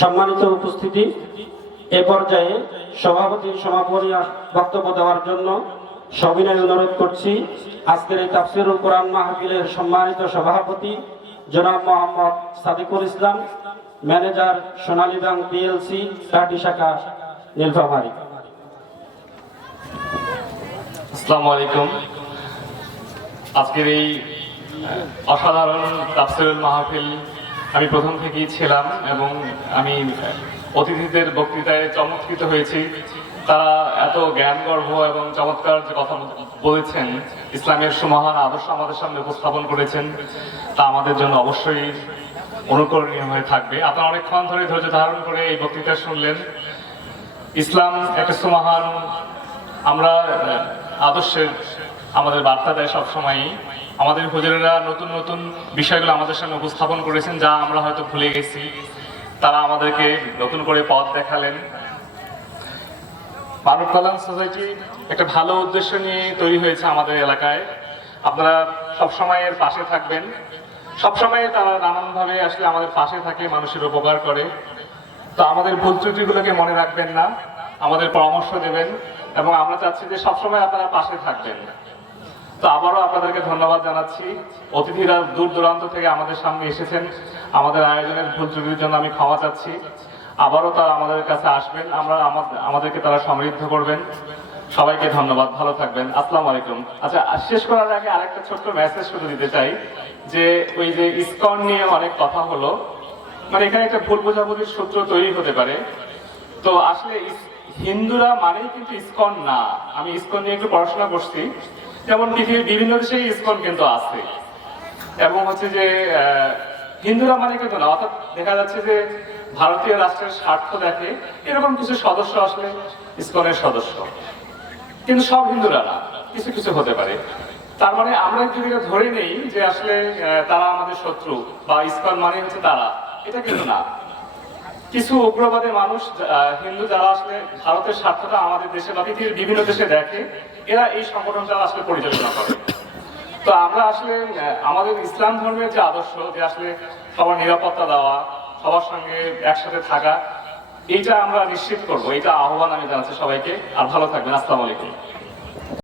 সম্মানিত উপস্থিতি, এ পর্যায়ে সভাপতি সমাপনী বক্তব্য দেওয়ার জন্য সবিনয় অনুরোধ করছি। আজকের এই তাফসিরুল কোরআন মাহফিলের সম্মানিত সভাপতি জনাব Mohammad Sadikul Islam, manager Sonali bank PLC Kati শাখা নীলফামারী। আসসালামু আলাইকুম। আজকের এই অসাধারণ তাফসিরুল মাহফিল আমি প্রথম থেকেই ছিলাম এবং আমি অতিথিদের বক্তৃতায় চমৎকৃত হয়েছি। তারা এত জ্ঞানগর্ভ এবং চমৎকার যে কথা বলেছেন, ইসলামের সুমহান আদর্শ আমাদের সামনে উপস্থাপন করেছেন, তা আমাদের জন্য অবশ্যই অনুকরণীয় হয়ে থাকবে। আপনারা অনেকক্ষণ ধরে ধৈর্য ধারণ করে এই বক্তৃতা শুনলেন। ইসলাম একটা সুমহান, আমরা আদর্শের আমাদের বার্তা দেয় সবসময় আমাদের হুজুরেরা নতুন নতুন বিষয়গুলো আমাদের সামনে উপস্থাপন করেছেন যা আমরা হয়তো ভুলে গেছি। তারা আমাদেরকে নতুন করে পথ দেখালেন। মানব কল্যাণ সোসাইটি একটা ভালো উদ্দেশ্য নিয়ে তৈরি হয়েছে আমাদের এলাকায়। আপনারা সবসময় এর পাশে থাকবেন। সবসময় তারা নানানভাবে আসলে আমাদের পাশে থাকে, মানুষের উপকার করে। তো আমাদের ভুল ত্রুটিগুলোকে মনে রাখবেন না। আমাদের পরামর্শ দেবেন এবং আমরা চাচ্ছি যে সবসময় আপনারা পাশে থাকবেন। তো আবারও আপনাদেরকে ধন্যবাদ জানাচ্ছি। অতিথিরা দূর দূরান্ত থেকে আমাদের সামনে এসেছেন। আমাদের আয়োজনের ভুল ত্রুটির জন্য আমি ক্ষমা চাচ্ছি। আবারও তারা আমাদের কাছে আসবেন। আমরা আমাদ- আমাদেরকে তারা সমৃদ্ধ করবেন। সবাইকে ধন্যবাদ। ভালো থাকবেন। আসসালামু আলাইকুম। আচ্ছা শেষ করার আগে আরেকটা ছোট্ট মেসেজ শুধু দিতে চাই যে, ওই যে ইসকন নিয়ে অনেক কথা হলো। মানে এখানে একটা ভুল বোঝাবুঝির সূত্র তৈরি হতে পারে। তো আসলে হিন্দুরা মানেই কিন্তু ইসকন না। আমি ইসকন নিয়ে একটু পড়াশোনা করছি। যেমন বিভিন্ন দেশে ইসকন কিন্তু আছে। এবং হচ্ছে যে হিন্দুরা মানে কিন্তু না, অর্থাৎ দেখা যাচ্ছে যে ভারতীয় রাষ্ট্রের স্বার্থ দেখে এরকম কিছু সদস্য আসলে ইসকনের সদস্য। কিন্তু সব হিন্দুরা না, কিছু কিছু হতে পারে। তার মানে আমরা যদি ধরে নেই যে আসলে তারা আমাদের শত্রু বা ইসকন মানে হচ্ছে তারা, এটা কিন্তু না। কিছু উগ্রবাদী মানুষ হিন্দু যারা আসলে ভারতের স্বার্থটা আমাদের দেশে বা পৃথিবীর বিভিন্ন দেশে দেখে, এরা এই সংগঠনটা আসলে পরিচালনা করে। তো আমরা আসলে আমাদের ইসলাম ধর্মের যে আদর্শ, যে আসলে সবার নিরাপত্তা দেওয়া, সবার সঙ্গে একসাথে থাকা, এইটা আমরা নিশ্চিত করব। এটা আহ্বান আমি জানাচ্ছি সবাইকে। আর ভালো থাকবেন। আসসালামু আলাইকুম।